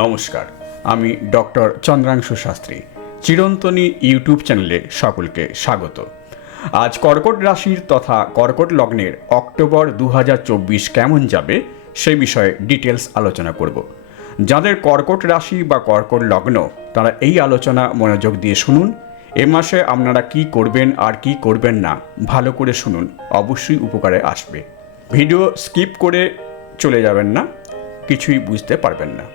নমস্কার, আমি doctor চন্দ্রাংশু Shastri. চিরন্তনী YouTube চ্যানেলে সকলকে স্বাগত। আজ কর্কট রাশির তথা কর্কট লগ্নের অক্টোবর 2024 কেমন যাবে সেই বিষয়ে ডিটেলস আলোচনা করব। যাদের কর্কট রাশি বা কর্কট লগ্ন তারা এই আলোচনা মনোযোগ দিয়ে শুনুন। এ মাসে আপনারা কি করবেন আর কি করবেন না ভালো করে শুনুন, অবশ্যই উপকারে আসবে। ভিডিও স্কিপ করে চলে যাবেন না, কিছুই বুঝতে পারবেন না।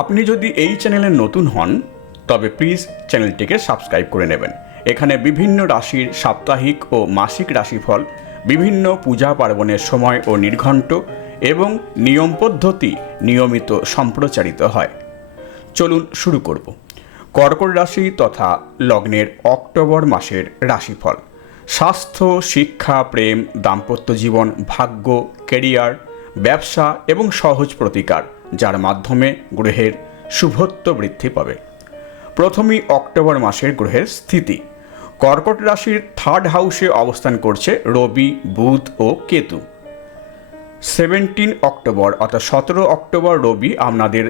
আপনি যদি এই চ্যানেলে নতুন হন তবে প্লিজ চ্যানেলটিকে সাবস্ক্রাইব করে নেবেন। এখানে বিভিন্ন রাশির সাপ্তাহিক ও মাসিক রাশিফল, বিভিন্ন পূজা পার্বণের সময় ও নির্ঘণ্ট এবং নিয়ম পদ্ধতি নিয়মিত সম্প্রচারিত হয়। চলুন শুরু করব। কর্কট রাশি তথা লগ্নের অক্টোবর মাসের রাশিফল। স্বাস্থ্য, শিক্ষা, প্রেম, দাম্পত্য জীবন, ভাগ্য, ক্যারিয়ার, ব্যবসা এবং সহজ প্রতিকার, যার মাধ্যমে গ্রহের শুভত্ব বৃদ্ধি পাবে। প্রথমেই অক্টোবর মাসের গ্রহের স্থিতি। কর্কট রাশির 3rd হাউসে অবস্থান করছে রবি, বুধ ও কেতু। 17 অক্টোবর অর্থাৎ 17 অক্টোবর রবি আপনাদের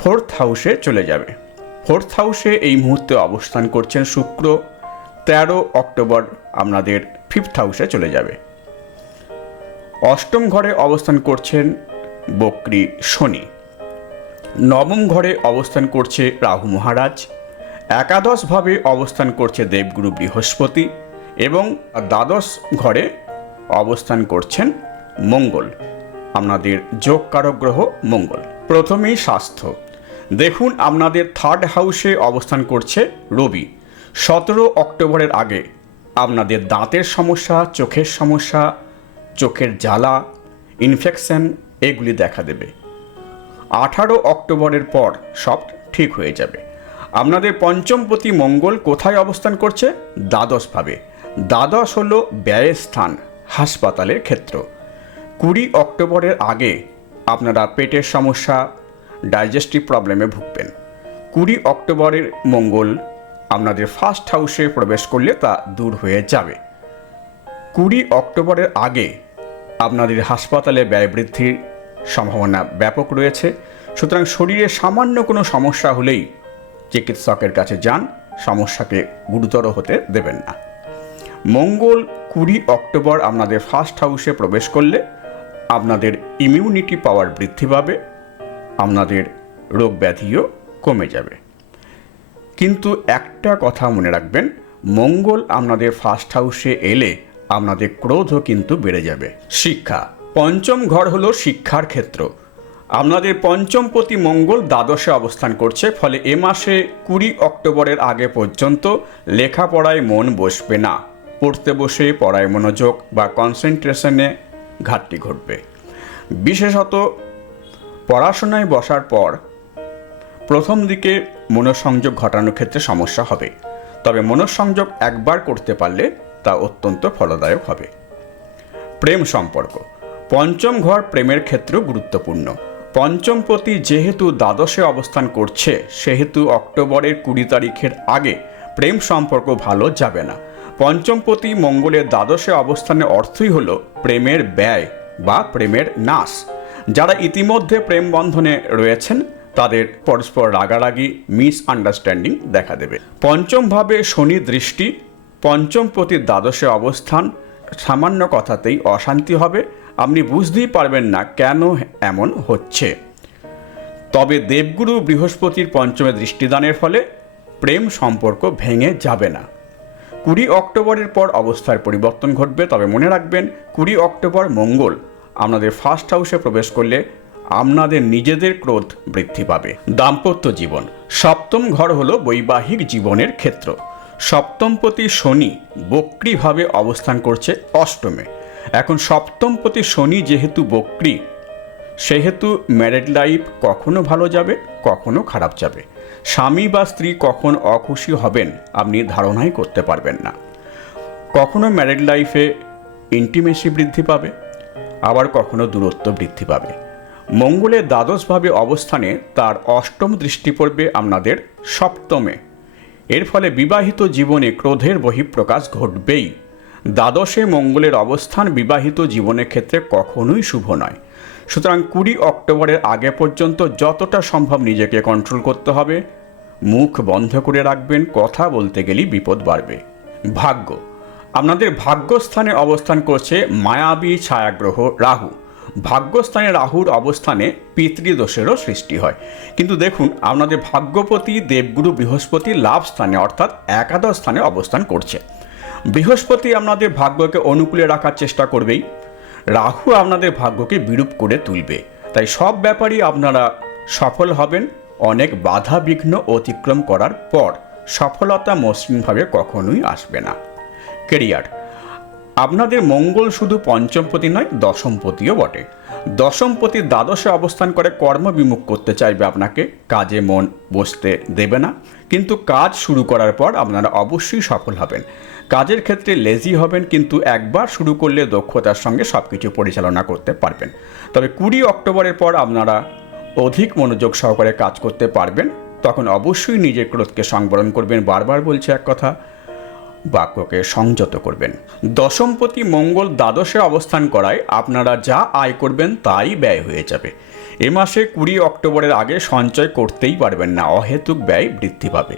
4th হাউসে চলে যাবে। 4th হাউসে এই মুহূর্তে অবস্থান করছেন শুক্র। 13 অক্টোবর আপনাদের 5th হাউসে চলে যাবে। অষ্টম ঘরে অবস্থান করছেন বক্রী শনি। নবম ঘরে অবস্থান করছে রাহু মহারাজ। একাদশভাবে অবস্থান করছে দেবগুরু বৃহস্পতি এবং দ্বাদশ ঘরে অবস্থান করছেন মঙ্গল, আপনাদের যোগকারক গ্রহ মঙ্গল। প্রথমেই স্বাস্থ্য। দেখুন, আপনাদের 3rd হাউসে অবস্থান করছে রবি। 17 অক্টোবরের আগে আপনাদের দাঁতের সমস্যা, চোখের সমস্যা, চোখের জ্বালা, ইনফেকশন এগুলি দেখা দেবে। 18 অক্টোবরের পর সব ঠিক হয়ে যাবে। আপনাদের পঞ্চমপতি মঙ্গল কোথায় অবস্থান করছে? দ্বাদশভাবে। দ্বাদশ হলো ব্যয়ের স্থান, হাসপাতালের ক্ষেত্র। 20 অক্টোবরের আগে আপনারা পেটের সমস্যা, ডাইজেস্টিভ প্রবলেমে ভুগবেন। 20 অক্টোবরের মঙ্গল আপনাদের 1st হাউসে প্রবেশ করলে তা দূর হয়ে যাবে। 20 অক্টোবরের আগে আপনাদের হাসপাতালে ব্যয় বৃদ্ধির সম্ভাবনা ব্যাপক রয়েছে। সুতরাং শরীরে সামান্য কোনো সমস্যা হলেই চিকিৎসকের কাছে যান, সমস্যাকে গুরুতর হতে দেবেন না। মঙ্গল 20 অক্টোবর আপনাদের 1st হাউসে প্রবেশ করলে আপনাদের ইমিউনিটি পাওয়ার বৃদ্ধি পাবে, আপনাদের রোগ ব্যাধিও কমে যাবে। কিন্তু একটা কথা মনে রাখবেন, মঙ্গল আপনাদের 1st হাউসে এলে আপনাদের ক্রোধও কিন্তু বেড়ে যাবে। শিক্ষা। পঞ্চম ঘর হলো শিক্ষার ক্ষেত্র। আপনাদের পঞ্চমপতি মঙ্গল দ্বাদশে অবস্থান করছে, ফলে এ মাসে 20 অক্টোবরের আগে পর্যন্ত লেখাপড়ায় মন বসবে না। পড়তে বসে পড়ায় মনোযোগ বা কনসেন্ট্রেশনে ঘাটতি ঘটবে। বিশেষত পড়াশোনায় বসার পর প্রথম দিকে মনোসংযোগ ঘটানোর ক্ষেত্রে সমস্যা হবে, তবে মনোসংযোগ একবার করতে পারলে তা অত্যন্ত ফলদায়ক হবে। প্রেম সম্পর্ক। পঞ্চম ঘর প্রেমের ক্ষেত্রে গুরুত্বপূর্ণ। পঞ্চমপতি যেহেতু দ্বাদশে অবস্থান করছে, সেহেতু অক্টোবরের 20 তারিখের আগে প্রেম সম্পর্ক ভালো যাবে না। পঞ্চমপতি মঙ্গলের দ্বাদশে অবস্থানের অর্থই হলো প্রেমের ব্যয় বা প্রেমের নাশ। যারা ইতিমধ্যে প্রেম বন্ধনে রয়েছেন তাদের পরস্পর রাগারাগি, মিসআন্ডারস্ট্যান্ডিং দেখা দেবে। পঞ্চমভাবে শনি দৃষ্টি, পঞ্চমপতির দ্বাদশে অবস্থান, সামান্য কথাতেই অশান্তি হবে। আপনি বুঝতেই পারবেন না কেন এমন হচ্ছে। তবে দেবগুরু বৃহস্পতির পঞ্চমে দৃষ্টিদানের ফলে প্রেম সম্পর্ক ভেঙে যাবে না। 20 অক্টোবরের পর অবস্থার পরিবর্তন ঘটবে, তবে মনে রাখবেন 20 অক্টোবর মঙ্গল আপনাদের 1st হাউসে প্রবেশ করলে আপনাদের নিজেদের ক্রোধ বৃদ্ধি পাবে। দাম্পত্য জীবন। সপ্তম ঘর হলো বৈবাহিক জীবনের ক্ষেত্র। সপ্তমপতি শনি বক্রীভাবে অবস্থান করছে অষ্টমে। এখন সপ্তমপতি শনি যেহেতু বক্রী, সেহেতু ম্যারেড লাইফ কখনো ভালো যাবে, কখনো খারাপ যাবে। স্বামী বা স্ত্রী কখন অখুশি হবেন আপনি ধারণাই করতে পারবেন না। কখনো ম্যারেড লাইফে ইন্টিমেসি বৃদ্ধি পাবে, আবার কখনো দূরত্ব বৃদ্ধি পাবে। মঙ্গলের দ্বাদশভাবে অবস্থানে তার অষ্টম দৃষ্টি পড়বে আপনাদের সপ্তমে। এর ফলে বিবাহিত জীবনে ক্রোধের বহিঃপ্রকাশ ঘটবেই। দ্বাদশে মঙ্গলের অবস্থান বিবাহিত জীবনের ক্ষেত্রে কখনোই শুভ নয়। সুতরাং 20 অক্টোবরের আগে পর্যন্ত যতটা সম্ভব নিজেকে কন্ট্রোল করতে হবে। মুখ বন্ধ করে রাখবেন, কথা বলতে গেলেই বিপদ বাড়বে। ভাগ্য, আপনাদের ভাগ্যস্থানে অবস্থান করছে মায়াবী ছায়াগ্রহ রাহু। ভাগ্যস্থানে রাহুর অবস্থানে পিতৃদোষেরও সৃষ্টি হয়। কিন্তু দেখুন, আপনাদের ভাগ্যপতি দেবগুরু বৃহস্পতি লাভ স্থানে অর্থাৎ একাদশ স্থানে অবস্থান করছে। বৃহস্পতি আপনাদের ভাগ্যকে অনুকূলে রাখার চেষ্টা করবেই, রাহু আপনাদের ভাগ্যকে বিরূপ করে তুলবে। তাই সব ব্যাপারই আপনারা সফল হবেন অনেক বাধা বিঘ্ন অতিক্রম করার পর। সফলতা মসৃণভাবে কখনোই আসবে না। কেরিয়ার, আপনাদের মঙ্গল শুধু পঞ্চমপতি নয়, দশমপতিও বটে। দশমপতি দ্বাদশে অবস্থান করে কর্মবিমুখ করতে চাইবে আপনাকে, কাজে মন বসতে দেবে না। কিন্তু কাজ শুরু করার পর আপনারা অবশ্যই সফল হবেন। কাজের ক্ষেত্রে লেজি হবেন, কিন্তু একবার শুরু করলে দক্ষতার সঙ্গে সব কিছু পরিচালনা করতে পারবেন। তবে 20 অক্টোবরের পর আপনারা অধিক মনোযোগ সহকারে কাজ করতে পারবেন। তখন অবশ্যই নিজের ক্রোধকে সংবরণ করবেন। বারবার বলছে এক কথা, বাক্যকে সংযত করবেন। দশমপতি মঙ্গল দ্বাদশে অবস্থান করায় আপনারা যা আয় করবেন তাই ব্যয় হয়ে যাবে। এ মাসে 20 অক্টোবরের আগে সঞ্চয় করতেই পারবেন না, অহেতুক ব্যয় বৃদ্ধি পাবে।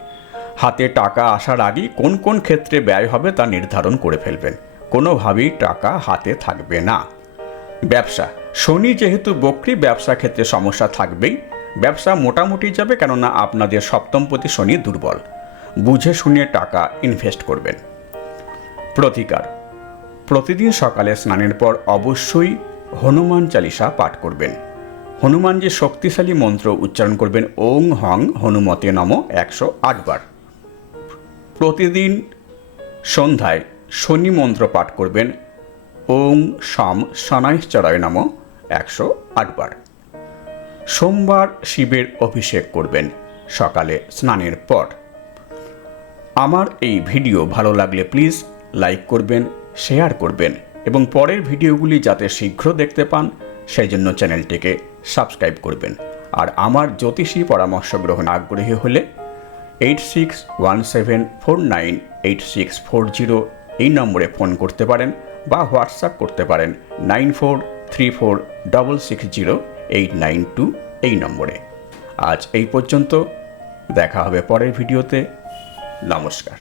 হাতে টাকা আসার আগেই কোন কোন ক্ষেত্রে ব্যয় হবে তা নির্ধারণ করে ফেলবেন, কোনোভাবেই টাকা হাতে থাকবে না। ব্যবসা, শনি যেহেতু বক্রী, ব্যবসা ক্ষেত্রে সমস্যা থাকবেই। ব্যবসা মোটামুটি যাবে, কেননা আপনাদের সপ্তমপতি শনি দুর্বল। বুঝে শুনে টাকা ইনভেস্ট করবেন। প্রতিকার, প্রতিদিন সকালে স্নানের পর অবশ্যই হনুমান চালিসা পাঠ করবেন। হনুমানজির শক্তিশালী মন্ত্র উচ্চারণ করবেন, ওং হং হনুমতে নমঃ 108 বার। প্রতিদিন সন্ধ্যায় শনি মন্ত্র পাঠ করবেন, ওং শম শনাইশ্চরায় নমঃ 108 বার। সোমবার শিবের অভিষেক করবেন সকালে স্নানের পর। আমার এই ভিডিও ভালো লাগলে প্লিজ লাইক করবেন, শেয়ার করবেন এবং পরের ভিডিওগুলি যাতে শীঘ্র দেখতে পান সেই জন্য চ্যানেলটিকে সাবস্ক্রাইব করবেন। আর আমার জ্যোতিষী পরামর্শ গ্রহণ আগ্রহী হলে 8617498640 এই নম্বরে ফোন করতে পারেন বা হোয়াটসঅ্যাপ করতে পারেন 9434660892 এই নম্বরে। আজ এই পর্যন্ত, দেখা হবে পরের ভিডিওতে। নমস্কার।